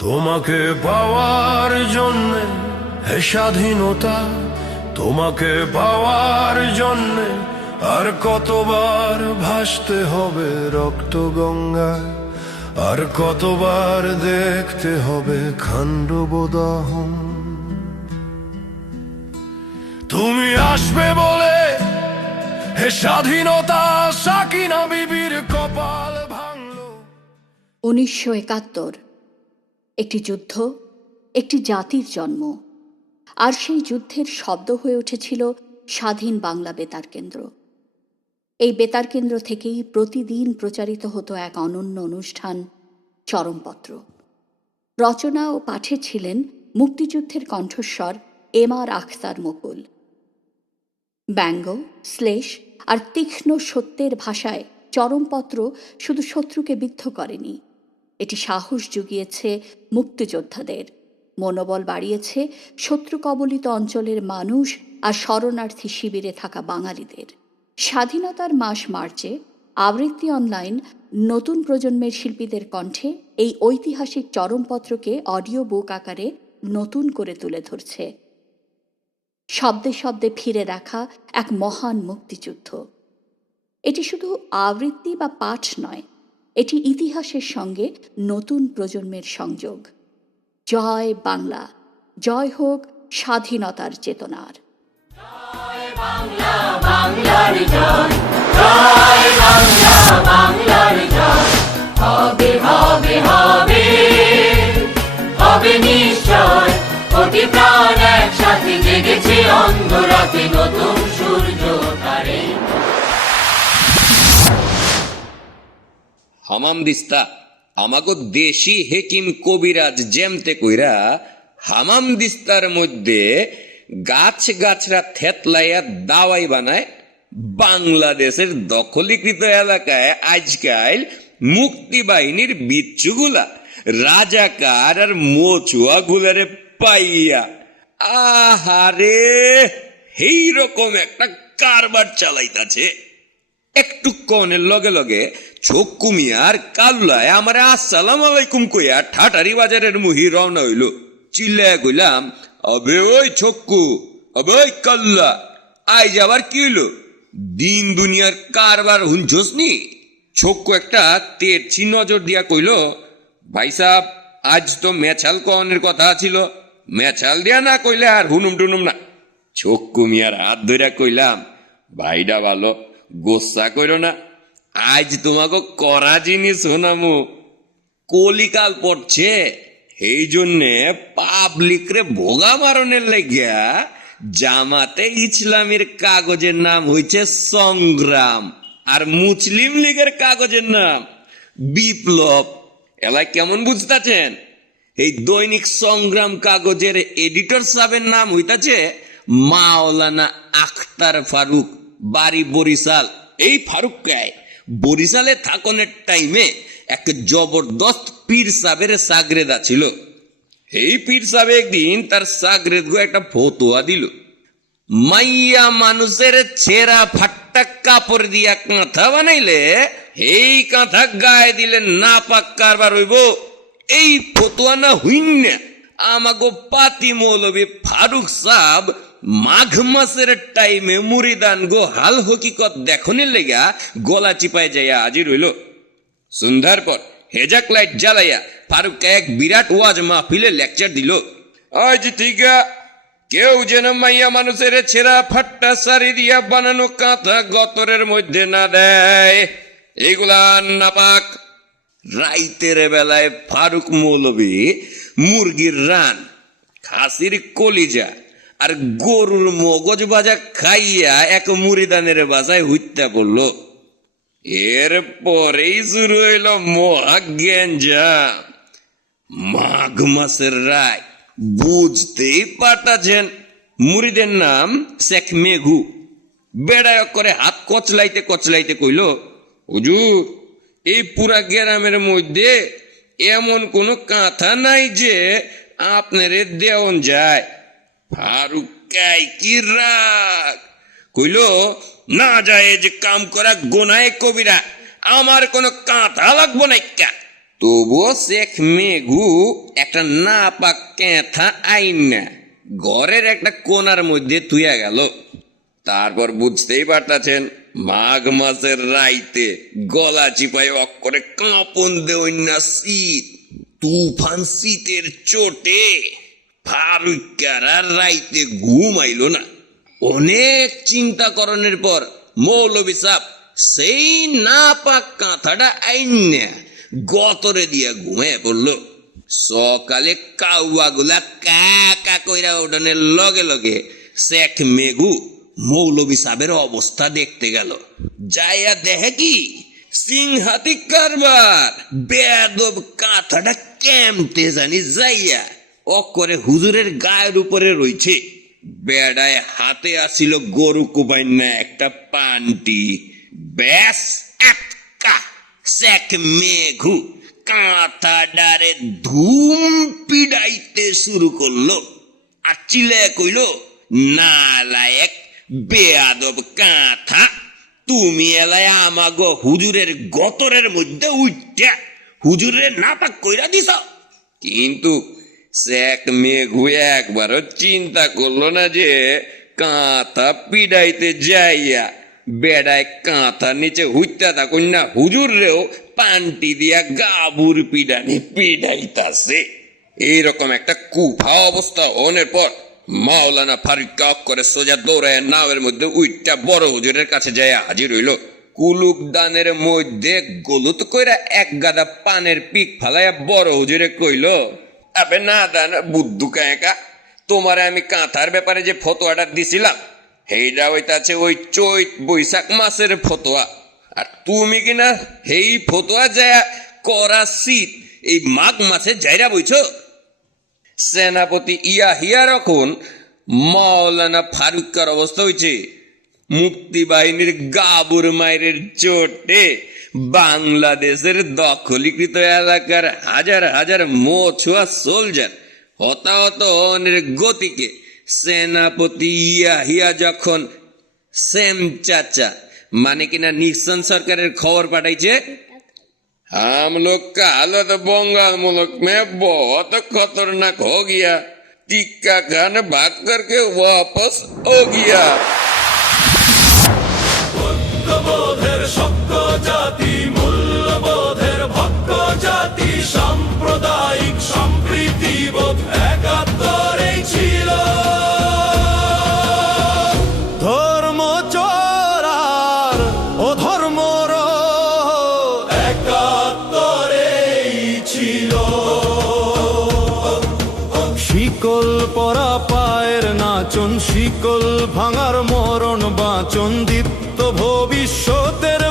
তোমাকে পাওয়ার জন্যে হে স্বাধীনতা, তোমাকে পাওয়ার জন্যে আর কতবার ভাসতে হবে রক্ত গঙ্গায়, আর কতবার দেখতে হবে খান্ডবদাহন। তুমি আসবে বলে হে স্বাধীনতা, সাকিনা বিবির কপাল ভাঙলো। 1971 একটি যুদ্ধ, একটি জাতির জন্ম, আর সেই যুদ্ধের শব্দ হয়ে উঠেছিল স্বাধীন বাংলা বেতার কেন্দ্র। এই বেতার কেন্দ্র থেকেই প্রতিদিন প্রচারিত হতো এক অনন্য অনুষ্ঠান, চরমপত্র। রচনা ও পাঠে ছিলেন মুক্তিযুদ্ধের কণ্ঠস্বর এম.আর. আখতার মুকুল। ব্যঙ্গ, শ্লেষ আর তীক্ষ্ণ সত্যের ভাষায় চরমপত্র শুধু শত্রুকে বিদ্ধ করেনি, এটি সাহস জুগিয়েছে মুক্তিযোদ্ধাদের, মনোবল বাড়িয়েছে শত্রু কবলিত অঞ্চলের মানুষ আর শরণার্থী শিবিরে থাকা বাঙালিদের। স্বাধীনতার মাস মার্চে আবৃত্তি অনলাইন নতুন প্রজন্মের শিল্পীদের কণ্ঠে এই ঐতিহাসিক চরমপত্রকে অডিও বুক আকারে নতুন করে তুলে ধরছে। শব্দে শব্দে ফিরে দেখা এক মহান মুক্তিযুদ্ধ। এটি শুধু আবৃত্তি বা পাঠ নয়, এটি ইতিহাসের সঙ্গে নতুন প্রজন্মের সংযোগ। জয় বাংলা, জয় হোক স্বাধীনতার চেতনার। জয় বাংলা, বাংলার জয়, জয় বাংলা, বাংলার জয়। হবে হবে হবে হবে নিশ্চয়, কোটি প্রাণ একসাথে জেগেছে অন্ধরাতে নতুন সূর্য তারে। হামাম দিস্তা আমাগো দেশি হেকিম কবিরাজ জেমতে কইরা হামাম দিস্তার মধ্যে গাছ গাছরা থেতলাইয়া দাওয়াই বানায়। বাংলাদেশের দখলীকৃত এলাকায় আজকাল মুক্তি বাহিনীর বিচ্ছুগুলা রাজাকার আর মচুয়া গুলারে পাইয়া আহারে এই রকম একটা কারবার চালাইতাছে। একটু কনের লগে লগে ছক্কু মিয়ার কালুলায় আমার আসসালাম আলাইকুম কইয়া ঠাটারি বাজারের মুহি রওনা হইল। চিল্লায়া কইলাম, আবে ওই ছক্কু, আবে ওই কাল্লা, আইজ আবার কি হইল? দিন দুনিয়ার কারবার হুঞ্চোস নি? ছক্কু একটা তেরছি নজর দিয়া কইল, ভাই সাহেব আজ তো মেছাল কনের কথা ছিল, মেছাল দিয়া না কইলে আর হুনুম টুনুম না। ছক্কু মিয়ার হাত ধইরা কইলাম, ভাইডা ভালো, গোসা কইরো না, আজ তোমাকে করা জিনিস শোনামু। কলিকাল পড়ছে, এই জন্যে পাবলিক রে ভোগা মারণের লাগিয়া জামাতে ইসলামের কাগজের নাম হইছে সংগ্রাম, আর মুসলিম লীগের কাগজের নাম বিপ্লব। এলাই কেমন বুঝতাছেন? এই দৈনিক সংগ্রাম কাগজের এডিটর সাহেবের নাম হইতাছে মাওলানা আখতার ফারুক, বাড়ি বরিশাল। এই ফারুক কায় বরিশালে থাকনের টাইমে এক জবরদস্ত পীর সাহেবের সাগরেদা ছিল। এই পীর সাহেব একদিন তার সাগরেদ গো একটা ফতোয়া দিল, মাইয়া মানুষের ছেঁড়া ফাট্টা কাপড় দিয়া কাঁথা বানাইলে এই কাঁথা গায়ে দিলে না পাক কারবার হইব। এই ফতোয়া না হইন আমাগো পাতি মৌলবী ফারুক সাহেব মাঘ মাসের টাইমে মুরিদান গো হাল হকিকত দেখনের লেগা গলা চিপায় যাইয়া হাজির হইল। সন্ধ্যার পর হেজাক লাইট জ্বালাইয়া ফারুক এক বিরাট ওয়াজ মাহফিলে লেকচার দিল। আজ ঠিকা কেউ যেন মাইয়া মানুষের ছেঁড়া ফাট্টা শাড়ি দিয়া বানানো কাঁথা গতরের মধ্যে না দেয়, এগুলা নাপাক। রাইতের বেলায় ফারুক মৌলবী মুরগির রান, খাসির কলিজা আর গরুর মগজ ভাজা খাইয়া এক মুরিদানের বাসায় হইত্যা পড়ল। এরপরেই শুরু হইল মহা গ্যাঞ্জাম। মাঘ মাসের রায়, বুঝতেই পারতাছেন মুরিদের নাম শেখ মেঘু। বেড়ায় করে হাত কচলাইতে কচলাইতে কইল, হুজুর এই পুরা গ্রামের মধ্যে এমন কোনো কাঁথা নাই যে আপনারে দেওন যায়। ফারুক কি রাগ কইল, না যায় যে কাম করা গোনায় কবিরা, আমার কোনো কাঁথা লাগবো না। তবুও শেখ মেঘু একটা না পাক ক্যাথা আইন না ঘরের একটা কোনার মধ্যে তুইয়া গেল। তারপর বুঝতেই পারতাছেন মাঘ মাসের রাইতে গলা চিপাই অক্ষরে কাঁপন দেওয়া শীত, তুফান শীতের চোটে ফারুকার আর রাইতে ঘুম আইল না। অনেক চিন্তা করণের পর মৌলভী সাহেব সেই না পাক কাঁথাটা আইন না গতরে দিয়া ঘুমায় পড়ল। সকালে কাউয়াগুলা কা কা কইরা ওঠানের লগে লগে শেখ মেঘু মৌলভী সাহেবের অবস্থা দেখতে গেল। যাইয়া দেখে কি সিংহাতি কারবার বেদব কাঁথাটা কেমতে জানি যাইয়া অকরে হুজুরের গায়ের উপরে রইছে। বেড়ায় হাতে আসিল গরু কুবাইনা একটা পান্টি। ব্যাস আটকা শেখ মেঘু কাঁথা ডারে ধুম পিড়াইতে শুরু করলো আর চিলে কইল, নালায়েক বেয়াদব কাঁথা, তুমি এলায় আমাগো হুজুরের গতরের মধ্যে উঠা হুজুরের নাপাক কইরা দিছ। কিন্তু শেখ মেঘু একবারও চিন্তা করলো না যে কাঁথা পিড়াইতে যাইয়া বেড়ায় কাঁথার নিচে হুইতা থাকুন না হুজুরেও পান্টি দিয়া গাবুর পিডানি পিডাইতাছে। এইরকম একটা কুফা অবস্থা হওয়ার পর মাওলানা ফারুক করে সোজা দৌড়ায় নাওয়ের মধ্যে উইটা বড় হুজুরের কাছে যায় হাজির হইল। কুলুপ দানের মধ্যে গলুত কইরা এক গাদা পানের পিক ফালাইয়া বড় হুজুরে কইল, আবে না দান বুদ্ধু কায়কা, তোমারে আমি কাঁথার ব্যাপারে যে ফতোয়াটা দিছিলাম সেইটা হইতাছে ওই চৈত বৈশাখ মাসের ফতোয়া, আর তুমি কিনা সেই ফতোয়া যায় করা শীত এই মাঘ মাসে যাইরা বইছ। সেনাপতি ইয়াহিয়া রখন মাওলানা ফারুকার অবস্থা হয়েছে মুক্তি বাহিনীর গাবুর মায়ের চোটে বাংলাদেশের দখলীকৃত এলাকার হাজার হাজার মোছোয়া সোলজার হতাহত হনের গতিকে সেনাপতি ইয়াহিয়া যখন সেম চাচা মানে কিনা নিক্সন সরকারের খবর পাঠাইছে, हम लोग का हालत बंगाल मुल्क में बहुत खतरनाक हो गया, टिक्का खान भाग करके वापस हो गया। বোধের সভ্য জাতি, মূল্যবোধের ভক্ত জাতি, সাম্প্রদায়িক সম্প্রীতিবোধ একাত্তরেই ছিল। ধর্ম চোরার ও ধর্মর একাত্তরেই ছিল। শিকল পরা পায়ের নাচন, শিকল ভাঙার মরণ বাঁচন, দীপ্ত ভবিষ্যতের